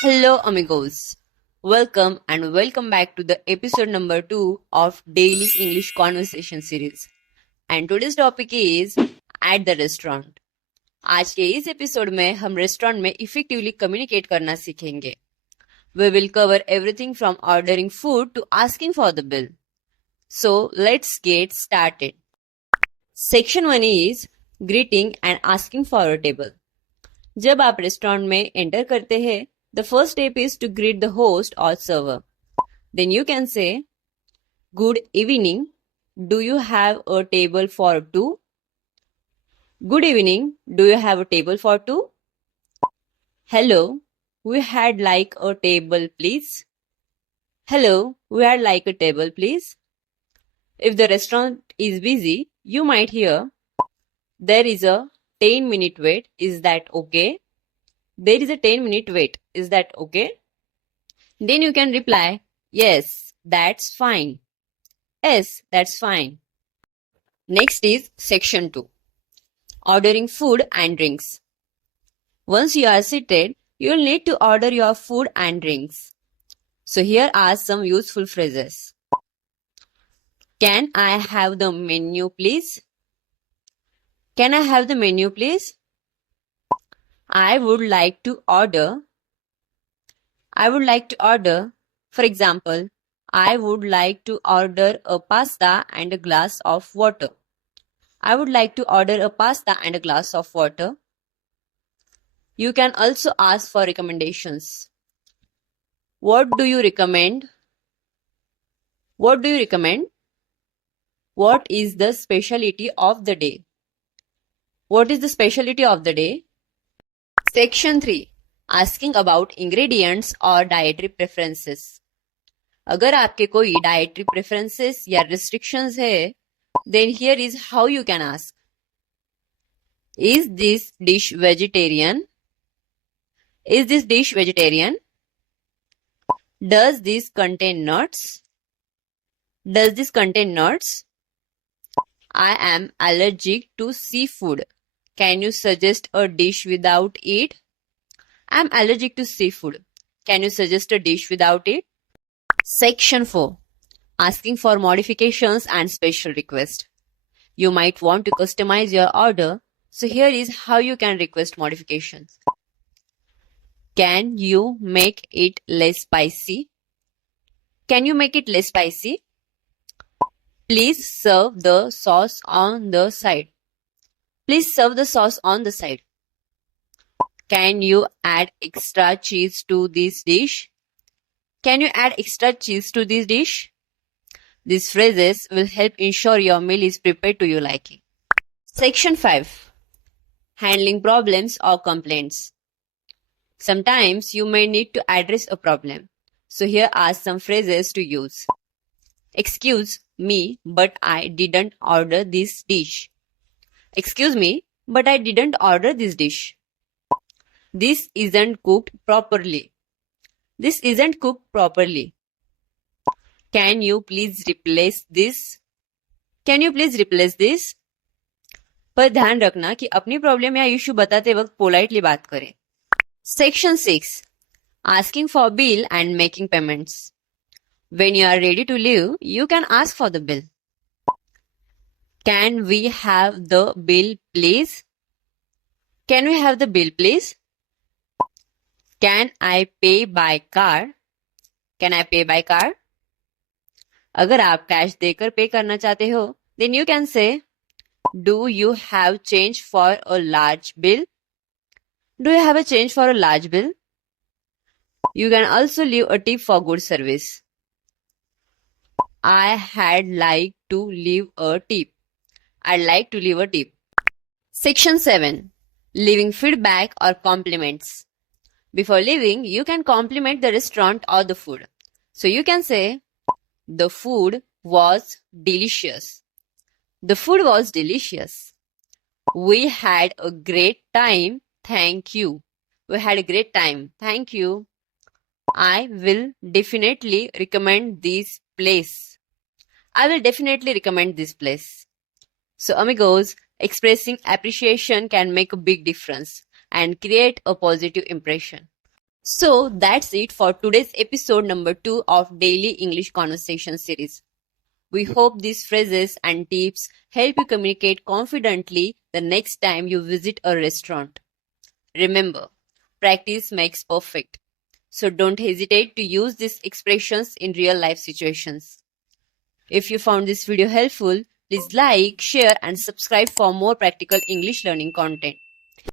Hello, amigos. Welcome back to the episode number 2 of Daily English Conversation series. And today's topic is at the restaurant. आज के इस episode में हम restaurant में effectively communicate करना सीखेंगे. We will cover everything from ordering food to asking for the bill. So let's get started. Section 1 is greeting and asking for a table. जब आप रेस्टोरेंट में एंटर करते हैं, the first step is to greet the host or server. Then you can say, "Good evening. Do you have a table for two?" Good evening. Do you have a table for two? Hello. We had like a table, please. Hello. We had like a table, please. If the restaurant is busy, you might hear, "There is a 10-minute wait. Is that okay?" There is a 10-minute wait. Is that okay? Then you can reply, "Yes, that's fine." Yes, that's fine. Next is section 2. Ordering food and drinks. Once you are seated, you will need to order your food and drinks. So here are some useful phrases. Can I have the menu, please? Can I have the menu, please? I would like to order. For example, I would like to order a pasta and a glass of water. I would like to order a pasta and a glass of water. You can also ask for recommendations. What do you recommend? What do you recommend? What is the specialty of the day? What is the specialty of the day? Section 3. Asking about ingredients or dietary preferences. अगर आपके कोई dietary preferences या restrictions है, then here is how you can ask. Is this dish vegetarian? Is this dish vegetarian? Does this contain nuts? Does this contain nuts? I am allergic to seafood. Can you suggest a dish without it? I am allergic to seafood. Can you suggest a dish without it? Section 4. Asking for modifications and special request. You might want to customize your order, so here is how you can request modifications. Can you make it less spicy? Can you make it less spicy? Please serve the sauce on the side. Please serve the sauce on the side. Can you add extra cheese to this dish? Can you add extra cheese to this dish? These phrases will help ensure your meal is prepared to your liking. Section 5. Handling problems or complaints. Sometimes you may need to address a problem. So here are some phrases to use. Excuse me, but I didn't order this dish. Excuse me, but I didn't order this dish. This isn't cooked properly. This isn't cooked properly. Can you please replace this? Can you please replace this? पर ध्यान रखना कि अपनी problem या issue बताते वक्त politely बात करें. Section 6. Asking for bill and making payments. When you are ready to leave, you can ask for the bill. Can we have the bill, please? Can we have the bill, please? Can I pay by card? Can I pay by card? अगर आप cash देकर पे करना चाहते हो, then you can say, do you have change for a large bill? Do you have a change for a large bill? You can also leave a tip for good service. I had like to leave a tip. I'd like to leave a tip. Section 7. Leaving feedback or compliments. Before leaving, you can compliment the restaurant or the food. So you can say, the food was delicious. The food was delicious. We had a great time. Thank you. We had a great time. Thank you. I will definitely recommend this place. I will definitely recommend this place. So amigos, expressing appreciation can make a big difference and create a positive impression. So that's it for today's episode number 2 of Daily English Conversation series. We hope these phrases and tips help you communicate confidently the next time you visit a restaurant. Remember, practice makes perfect. So don't hesitate to use these expressions in real life situations. If you found this video helpful, please like, share and subscribe for more practical English learning content.